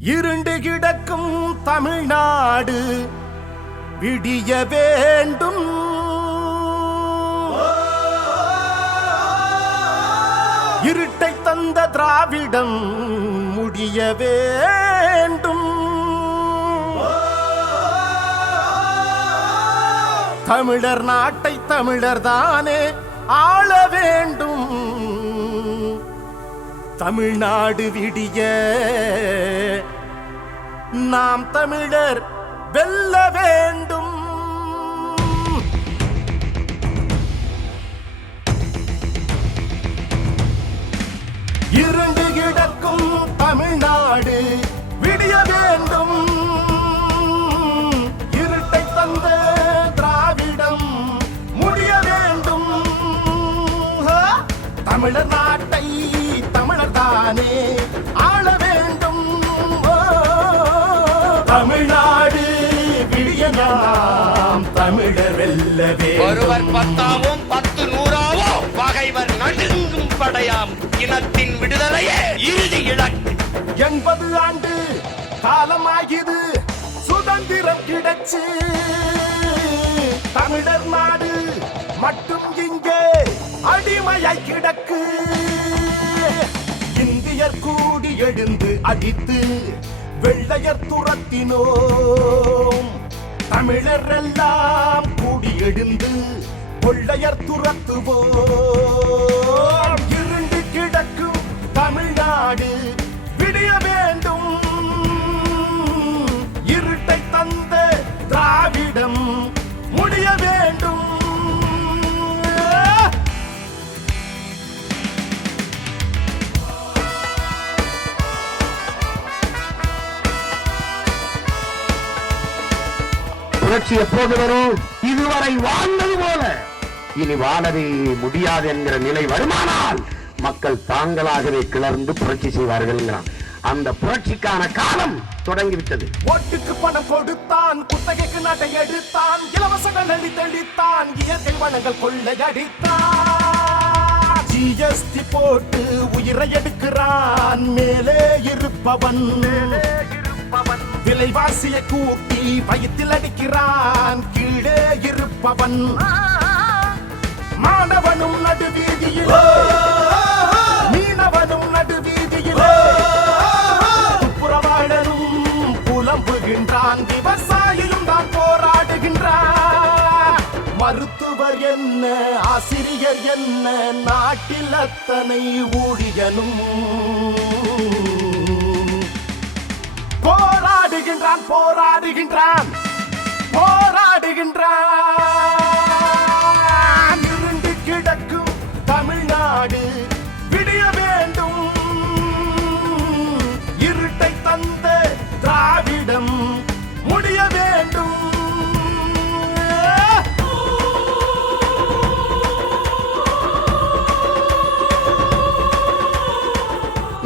இருண்டு கிடக்கும் தமிழ்நாடு விடிய வேண்டும். இருட்டை தந்த திராவிடம் முடிய வேண்டும். தமிழர் நாட்டை தமிழர் தானே ஆள வேண்டும். தமிழ்நாடு விடிய நாம் தமிழர் வெல்ல வேண்டும். இருண்டு கிடக்கும் தமிழ்நாடு விடிய வேண்டும். இருட்டை தந்த திராவிடம் முடிய வேண்டும். தமிழர் நாட்டை தமிழர் தானே ஆள வேண்டும். தமிழ்நாடு விடிய நாம் தமிழர் வெல்லவே. ஒருவர் பத்தாவும் 10 நூறாவும் பகைவர் நடுங்கும் படையாம் இனத்தின் விடுதலையே இறுதி இலக்கு. 80 ஆண்டு காலமாகிது சுதந்திரம் கிடைச்சு. தமிழர் நாடு மட்டும் இங்கே அடிமையாய் கிடக்கு. இந்தியர் கூடி எழுந்து அடித்து வெள்ளையர் துரத்தினோம். தமிழர் எல்லாம் கூடி எழுந்து கொள்ளையர் துரத்துவோம். இருண்டு கிடக்கும் தமிழ்நாடு விடிய வேண்டும். இருட்டை தந்த திராவிடம் முடிய வேண்டும். புரட்சி எப்போது வரும்? இதுவரை வாழ்ந்தது போல இனி வாழவே முடியாது என்கிற நிலை வருமானால் மக்கள் தாங்களாகவே கிளர்ந்து புரட்சி செய்வார்கள். அந்த புரட்சிக்கான காலம் தொடங்கிவிட்டது. ஓட்டுக்கு பணம் கொடுத்தான், குத்தகைக்கு நாட்டை எடுத்தான், இலவசங்கள் அளித்தளித்தான், இயற்கை வளங்கள் கொள்ளையடித்தான். ஜிஎஸ்டி போட்டு உயிரை எடுக்கிறான் மேலே இருப்பவன். விலைவாசியை கூட்டி வயிற்றில் அடிக்கிறான் கீழே இருப்பவன். மாணவனும் நடுவீதியில், மீனவனும் நடுவீதியில், புறவாழனும் புலம்புகின்றான், விவசாயியும் தான் போராடுகின்றான். மருத்துவர் என்ன, ஆசிரியர் என்ன, நாட்டில் அத்தனை ஊழியனும் போராடுகின்றான் போராடுகின்றான் போராடுகின்றான். இருண்டு கிடக்கும் தமிழ்நாடு விடிய வேண்டும். இருட்டை தந்த திராவிடம் முடிய வேண்டும்.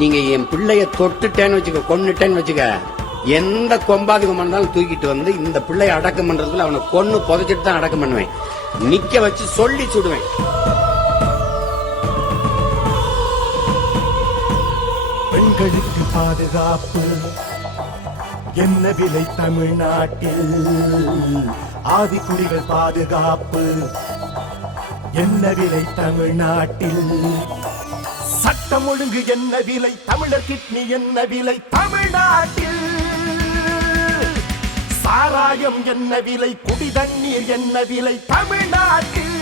நீங்க என் பிள்ளைய தொட்டுட்டேன்னு வச்சுக்க, கொன்னுட்டேன்னு வச்சுக்க, எந்த கொம்பாதிகம் இருந்தாலும் தூக்கிட்டு வந்து இந்த பிள்ளைய அடக்கம் பண்றதுல அவனை கொன்னு புதைச்சிட்டு தான் அடக்கம் பண்ணுவேன். நிக்க வச்சு சொல்லி சுடுவேன். பெண்களுக்கு பாதுகாப்பு என்ன விலை தமிழ்நாட்டில்? ஆதிக்குடிகள் பாதுகாப்பு என்ன விலை தமிழ்நாட்டில்? சட்டம் ஒழுங்கு என்ன விலை? தமிழர் கிட்னி என்ன விலை தமிழ்நாட்டில்? சாராயம் என்ன விலை? குடி தண்ணீர் என்ன விலை தமிழ்நாட்டில்?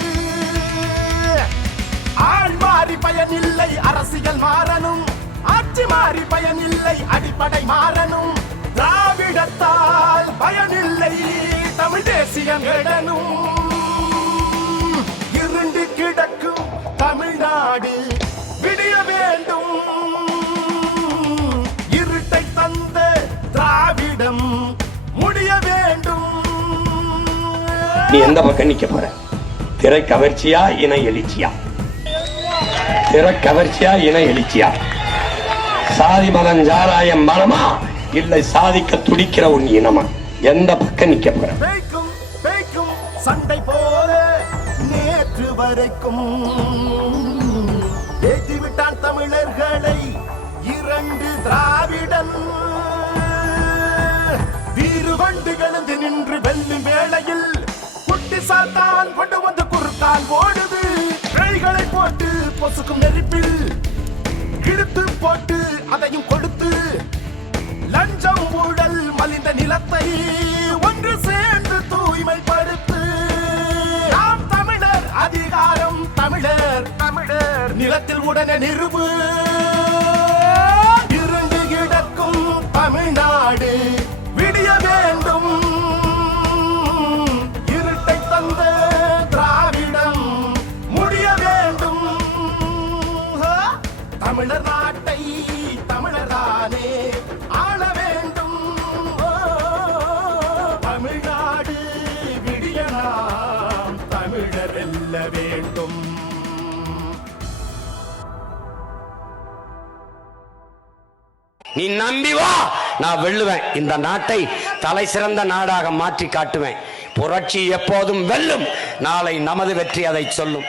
ஆள் மாறி பயனில்லை, அரசியல் மாறணும். ஆட்சி மாறி பயனில்லை, அடிப்படை மாறணும். திராவிடத்தால் பயனில்லை, தமிழ் தேசியம் எழணும். இருண்டு கிடக்கும் தமிழ்நாடு விடிய வேண்டும். இருட்டை தந்த திராவிடம் முடிய வேண்டும். நீ எந்த பக்கம் நிக்க போற? திரை கவர்ச்சியா இன எழுச்சியா? திரை கவர்ச்சியா இன எழுச்சியா? சாதி மதம் ஜாராயம் மரமா இல்லை சாதிக்க துடிக்கிற உன் இனமா? எந்த பக்கம் நிக்க போற? பேய்க்கும் சண்டை போல நேற்று வரைக்கும் ஏற்றிவிட்டான் தமிழர்களை இரண்டு திராவிடன். நின்று வெல்லும் வேளையில் குட்டி சாத்தான் கொண்டு வந்து குறுக்கால் ஓடுது. பிழைகளை போட்டு பொசுக்கும் நெருப்பில் இழுத்து போட்டு அதையும் கொடுத்து லஞ்சம் ஊழல் மலிந்த நிலத்தை ஒன்று சேர்ந்து தூய்மைப்படுத்து. நாம் தமிழர், அதிகாரம் தமிழர், தமிழர் நிலத்தில் உடனே நிறுவு. இருண்டு கிடக்கும் தமிழ்நாடு விடிய வேண்டும். இருட்டை தந்த திராவிடம் முடிய வேண்டும். தமிழர் நாட்டை தமிழரானே ஆள வேண்டும். தமிழ்நாடு விடிய நாம் தமிழர் வெல்ல வேண்டும். நீ நம்பி வா, நான் வெல்லுவேன். இந்த நாட்டை தலை சிறந்த நாடாக மாற்றி காட்டுவேன். புரட்சி எப்போதும் வெல்லும். நாளை நமது வெற்றி அதை சொல்லும்.